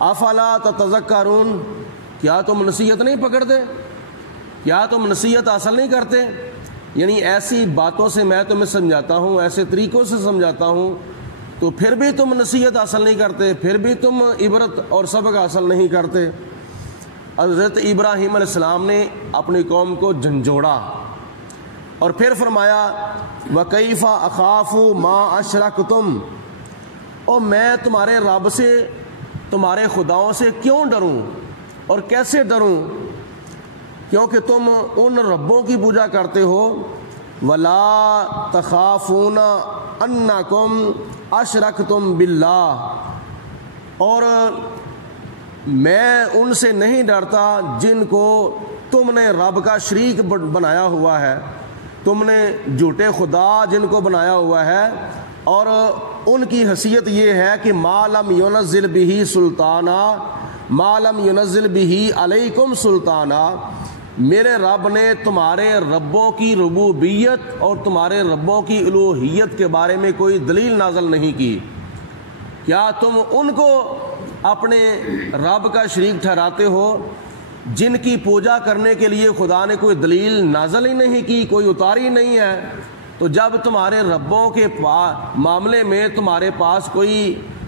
افلا تتذکرون، کیا تم نصیحت نہیں پکڑتے، کیا تم نصیحت حاصل نہیں کرتے؟ یعنی ایسی باتوں سے میں تمہیں سمجھاتا ہوں، ایسے طریقوں سے سمجھاتا ہوں، تو پھر بھی تم نصیحت حاصل نہیں کرتے، پھر بھی تم عبرت اور سبق حاصل نہیں کرتے۔ حضرت ابراہیم علیہ السلام نے اپنی قوم کو جھنجھوڑا اور پھر فرمایا وَكَيْفَ أَخَافُ مَا أَشْرَكْتُمْ، اور میں تمہارے رب سے، تمہارے خداؤں سے کیوں ڈروں اور کیسے ڈروں، کیونکہ تم ان ربوں کی پوجا کرتے ہو وَلَا تَخَافُونَ أَنَّكُمْ أَشْرَكْتُمْ بِاللَّهِ، اور میں ان سے نہیں ڈرتا جن کو تم نے رب کا شریک بنایا ہوا ہے، تم نے جھوٹے خدا جن کو بنایا ہوا ہے، اور ان کی حیثیت یہ ہے کہ ما لم ينزل به سلطانا، ما لم ينزل به علیکم سلطانا، میرے رب نے تمہارے ربوں کی ربوبیت اور تمہارے ربوں کی الوہیت کے بارے میں کوئی دلیل نازل نہیں کی، کیا تم ان کو اپنے رب کا شریک ٹھہراتے ہو جن کی پوجا کرنے کے لیے خدا نے کوئی دلیل نازل ہی نہیں کی، کوئی اتاری نہیں ہے؟ تو جب تمہارے ربوں کے معاملے میں تمہارے پاس کوئی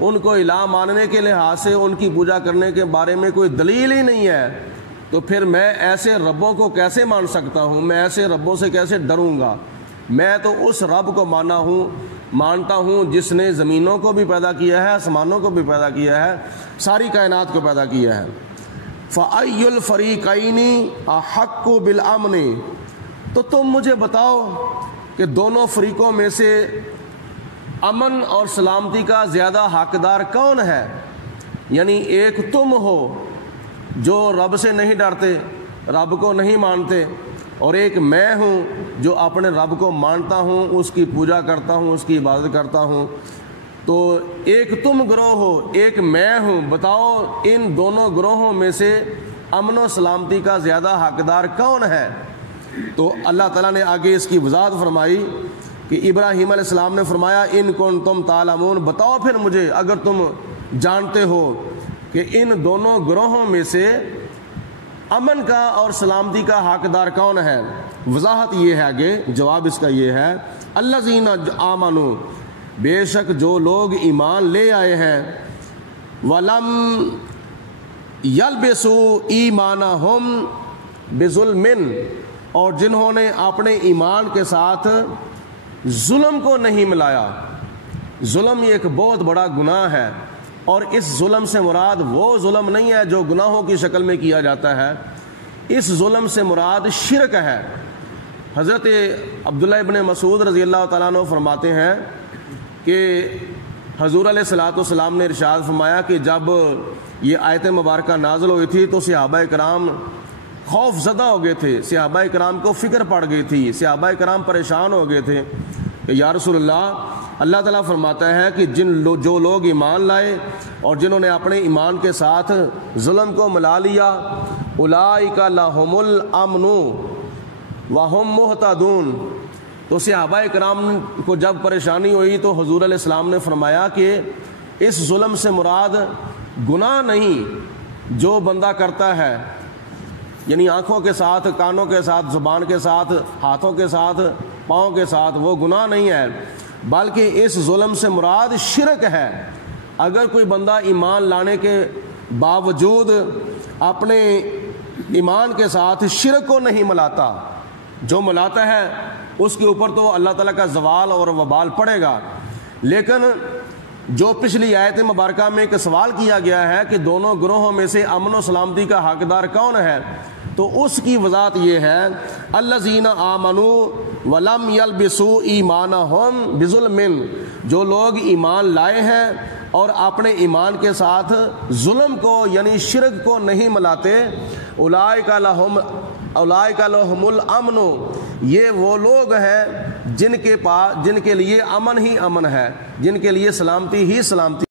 ان کو الہ ماننے کے لحاظ سے ان کی پوجا کرنے کے بارے میں کوئی دلیل ہی نہیں ہے، تو پھر میں ایسے ربوں کو کیسے مان سکتا ہوں، میں ایسے ربوں سے کیسے ڈروں گا؟ میں تو اس رب کو مانتا ہوں جس نے زمینوں کو بھی پیدا کیا ہے، آسمانوں کو بھی پیدا کیا ہے، ساری کائنات کو پیدا کیا ہے۔ فَأَيُّ الْفَرِيقَيْنِ أَحَقُّ بِالْأَمْنِ، تو تم مجھے بتاؤ کہ دونوں فریقوں میں سے امن اور سلامتی کا زیادہ حقدار کون ہے؟ یعنی ایک تم ہو جو رب سے نہیں ڈرتے، رب کو نہیں مانتے، اور ایک میں ہوں جو اپنے رب کو مانتا ہوں، اس کی پوجا کرتا ہوں، اس کی عبادت کرتا ہوں۔ تو ایک تم گروہ ہو، ایک میں ہوں، بتاؤ ان دونوں گروہوں میں سے امن و سلامتی کا زیادہ حقدار کون ہے؟ تو اللہ تعالیٰ نے آگے اس کی وضاحت فرمائی کہ ابراہیم علیہ السلام نے فرمایا ان کنتم تعلمون، بتاؤ پھر مجھے اگر تم جانتے ہو کہ ان دونوں گروہوں میں سے امن کا اور سلامتی کا حقدار کون ہے۔ وضاحت یہ ہے، آگے جواب اس کا یہ ہے الذین آمنوا، بے شک جو لوگ ایمان لے آئے ہیں، ولم یلبسوا ایمانہم بظلم، اور جنہوں نے اپنے ایمان کے ساتھ ظلم کو نہیں ملایا۔ ظلم یہ ایک بہت بڑا گناہ ہے، اور اس ظلم سے مراد وہ ظلم نہیں ہے جو گناہوں کی شکل میں کیا جاتا ہے، اس ظلم سے مراد شرک ہے۔ حضرت عبداللہ ابن مسعود رضی اللہ تعالیٰ عنہ فرماتے ہیں کہ حضور علیہ الصلوۃ والسلام نے ارشاد فرمایا کہ جب یہ آیت مبارکہ نازل ہوئی تھی تو صحابہ کرام خوف زدہ ہو گئے تھے، صحابہ کرام کو فکر پڑ گئی تھی، صحابہ کرام پریشان ہو گئے تھے کہ یا رسول اللہ تعالیٰ فرماتا ہے کہ جو لوگ ایمان لائے اور جنہوں نے اپنے ایمان کے ساتھ ظلم کو ملا لیا، اولئک لہم الامن وہم مہتدون۔ تو صحابہ کرام کو جب پریشانی ہوئی تو حضور علیہ السلام نے فرمایا کہ اس ظلم سے مراد گناہ نہیں جو بندہ کرتا ہے، یعنی آنکھوں کے ساتھ، کانوں کے ساتھ، زبان کے ساتھ، ہاتھوں کے ساتھ، پاؤں کے ساتھ، وہ گناہ نہیں ہے، بلکہ اس ظلم سے مراد شرک ہے۔ اگر کوئی بندہ ایمان لانے کے باوجود اپنے ایمان کے ساتھ شرک کو نہیں ملاتا، جو ملاتا ہے اس کے اوپر تو اللہ تعالیٰ کا زوال اور وبال پڑے گا۔ لیکن جو پچھلی آیت مبارکہ میں ایک سوال کیا گیا ہے کہ دونوں گروہوں میں سے امن و سلامتی کا حقدار کون ہے، تو اس کی وضاحت یہ ہے الذین آمنوا ولم یلبسوا ایمانہم بظلم، جو لوگ ایمان لائے ہیں اور اپنے ایمان کے ساتھ ظلم کو یعنی شرک کو نہیں ملاتے، اولئک لہم الامن، یہ وہ لوگ ہیں جن کے لیے امن ہی امن ہے، جن کے لیے سلامتی ہی سلامتی